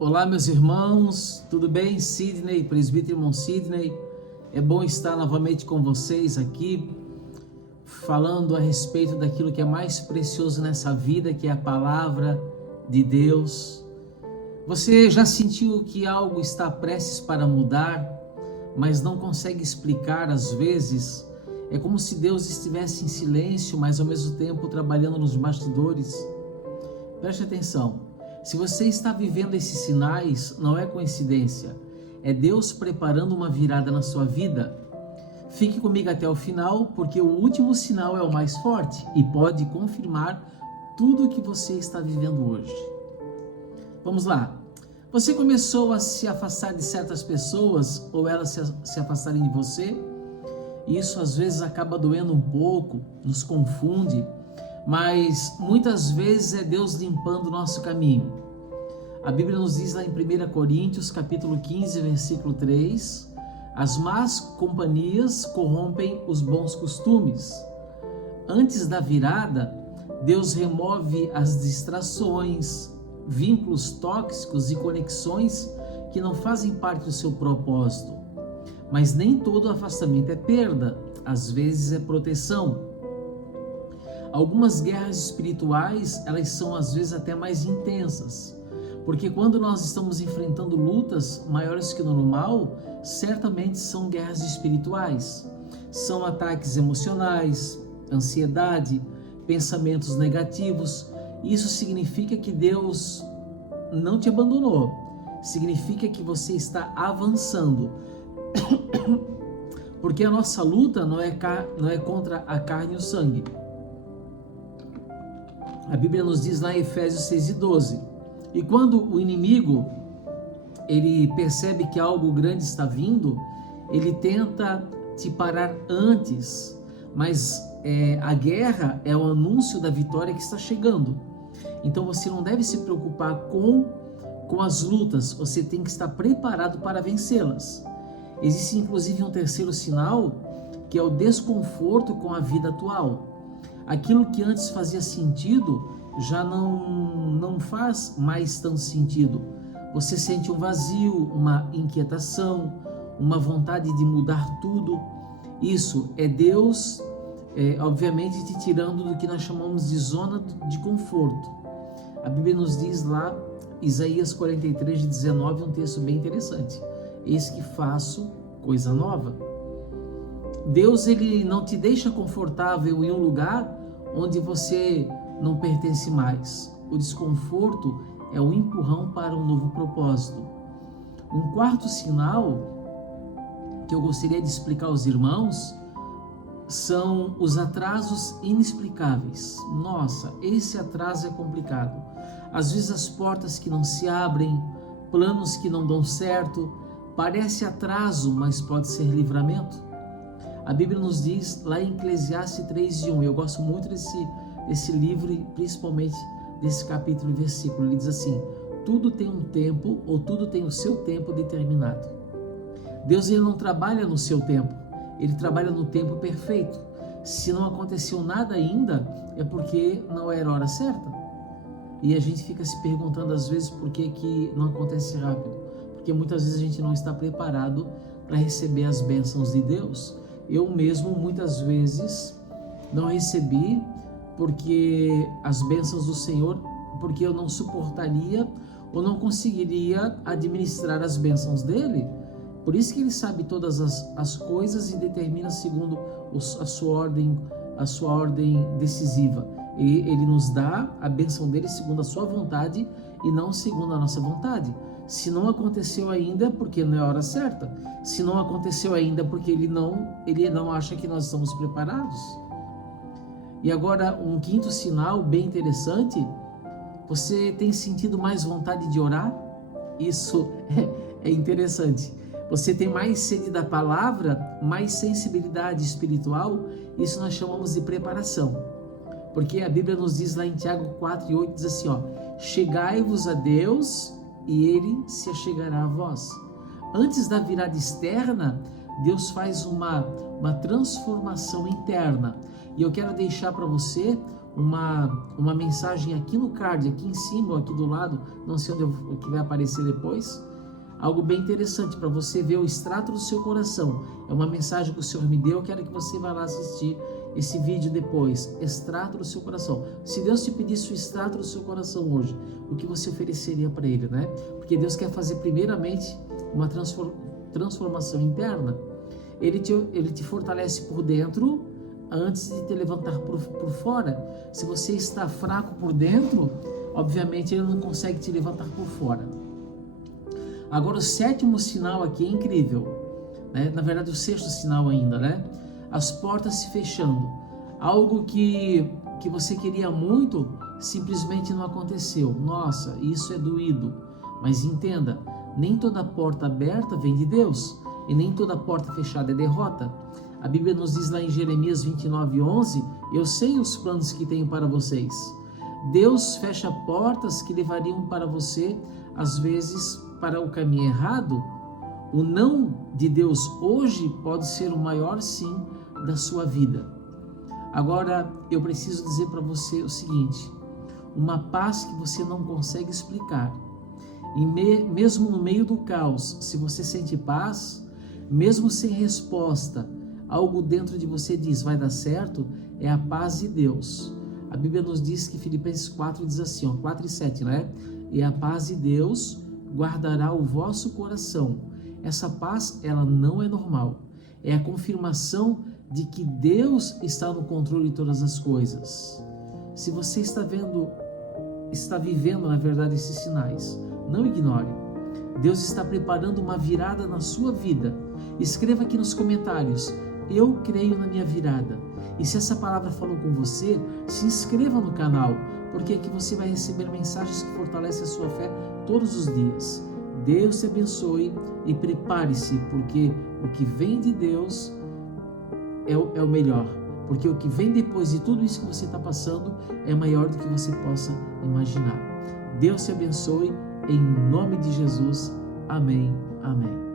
Olá, meus irmãos, tudo bem? Sidney, presbítero irmão Sidney, é bom estar novamente com vocês aqui, falando a respeito daquilo que é mais precioso nessa vida, que é a palavra de Deus. Você já sentiu que algo está prestes para mudar, mas não consegue explicar às vezes? É como se Deus estivesse em silêncio, mas ao mesmo tempo trabalhando nos bastidores. Preste atenção. Se você está vivendo esses sinais, não é coincidência, é Deus preparando uma virada na sua vida. Fique comigo até o final, porque o último sinal é o mais forte e pode confirmar tudo o que você está vivendo hoje. Vamos lá. Você começou a se afastar de certas pessoas ou elas se afastarem de você? Isso às vezes acaba doendo um pouco, nos confunde, mas muitas vezes é Deus limpando o nosso caminho. A Bíblia nos diz lá em 1 Coríntios, capítulo 15, versículo 3, as más companhias corrompem os bons costumes. Antes da virada, Deus remove as distrações, vínculos tóxicos e conexões que não fazem parte do seu propósito. Mas nem todo afastamento é perda, às vezes é proteção. Algumas guerras espirituais, elas são às vezes até mais intensas, porque quando nós estamos enfrentando lutas maiores que o normal, certamente são guerras espirituais, são ataques emocionais, ansiedade, pensamentos negativos. Isso significa que Deus não te abandonou, significa que você está avançando, porque a nossa luta não é contra a carne e o sangue. A Bíblia nos diz lá em Efésios 6:12, e quando o inimigo ele percebe que algo grande está vindo, ele tenta te parar antes, mas a guerra é o anúncio da vitória que está chegando. Então você não deve se preocupar com as lutas, você tem que estar preparado para vencê-las. Existe inclusive um terceiro sinal, que é o desconforto com a vida atual. Aquilo que antes fazia sentido já não faz mais tanto sentido. Você sente um vazio, uma inquietação, uma vontade de mudar tudo. Isso é Deus, obviamente, te tirando do que nós chamamos de zona de conforto. A Bíblia nos diz lá, Isaías 43:19, um texto bem interessante. Eis que faço coisa nova. Deus, ele não te deixa confortável em um lugar onde você não pertence mais. O desconforto é o empurrão para um novo propósito. Um quarto sinal que eu gostaria de explicar aos irmãos são os atrasos inexplicáveis. Nossa, esse atraso é complicado. Às vezes as portas que não se abrem, planos que não dão certo, parece atraso, mas pode ser livramento. A Bíblia nos diz lá em Eclesiastes 3:1, eu gosto muito desse livro, principalmente desse capítulo e versículo. Ele diz assim: tudo tem um tempo, ou tudo tem o seu tempo determinado. Deus, ele não trabalha no seu tempo, ele trabalha no tempo perfeito. Se não aconteceu nada ainda, é porque não era a hora certa. E a gente fica se perguntando às vezes por que não acontece rápido, porque muitas vezes a gente não está preparado para receber as bênçãos de Deus. Eu mesmo muitas vezes não recebi porque as bênçãos do Senhor, porque eu não suportaria ou não conseguiria administrar as bênçãos dele. Por isso que ele sabe todas as coisas e determina segundo a sua ordem decisiva. E ele nos dá a bênção dele segundo a sua vontade e não segundo a nossa vontade. Se não aconteceu ainda, é porque não é a hora certa. Se não aconteceu ainda, é porque ele não acha que nós estamos preparados. E agora, um quinto sinal bem interessante: você tem sentido mais vontade de orar? Isso é interessante. Você tem mais sede da palavra, mais sensibilidade espiritual? Isso nós chamamos de preparação. Porque a Bíblia nos diz lá em Tiago 4:8, diz assim, chegai-vos a Deus e ele se achegará a vós. Antes da virada externa, Deus faz uma transformação interna. E eu quero deixar para você uma mensagem aqui no card, aqui em cima ou aqui do lado, não sei onde que vai aparecer depois, algo bem interessante para você ver o extrato do seu coração. É uma mensagem que o Senhor me deu, eu quero que você vá lá assistir esse vídeo depois. Extrato do seu coração. Se Deus te pedisse o extrato do seu coração hoje, o que você ofereceria para Ele, né? Porque Deus quer fazer primeiramente uma transformação interna. Ele te fortalece por dentro antes de te levantar por fora. Se você está fraco por dentro, obviamente Ele não consegue te levantar por fora. Agora o sétimo sinal aqui é incrível, né? Na verdade o sexto sinal ainda, né? As portas se fechando. Algo que você queria muito simplesmente não aconteceu. Nossa, isso é doído. Mas entenda, nem toda porta aberta vem de Deus e nem toda porta fechada é derrota. A Bíblia nos diz lá em Jeremias 29:11, eu sei os planos que tenho para vocês. Deus fecha portas que levariam para você, às vezes, para o caminho errado. O não de Deus hoje pode ser o maior sim da sua vida. Agora, eu preciso dizer para você o seguinte, uma paz que você não consegue explicar. E mesmo no meio do caos, se você sente paz, mesmo sem resposta, algo dentro de você diz, vai dar certo, é a paz de Deus. A Bíblia nos diz que Filipenses 4 diz assim, 4:7, né? E a paz de Deus guardará o vosso coração. Essa paz, ela não é normal. É a confirmação de que Deus está no controle de todas as coisas. Se você está vivendo, na verdade, esses sinais, não ignore. Deus está preparando uma virada na sua vida. Escreva aqui nos comentários, eu creio na minha virada. E se essa palavra falou com você, se inscreva no canal, porque aqui você vai receber mensagens que fortalecem a sua fé todos os dias. Deus te abençoe e prepare-se, porque o que vem de Deus é o melhor. Porque o que vem depois de tudo isso que você está passando é maior do que você possa imaginar. Deus te abençoe, em nome de Jesus. Amém. Amém.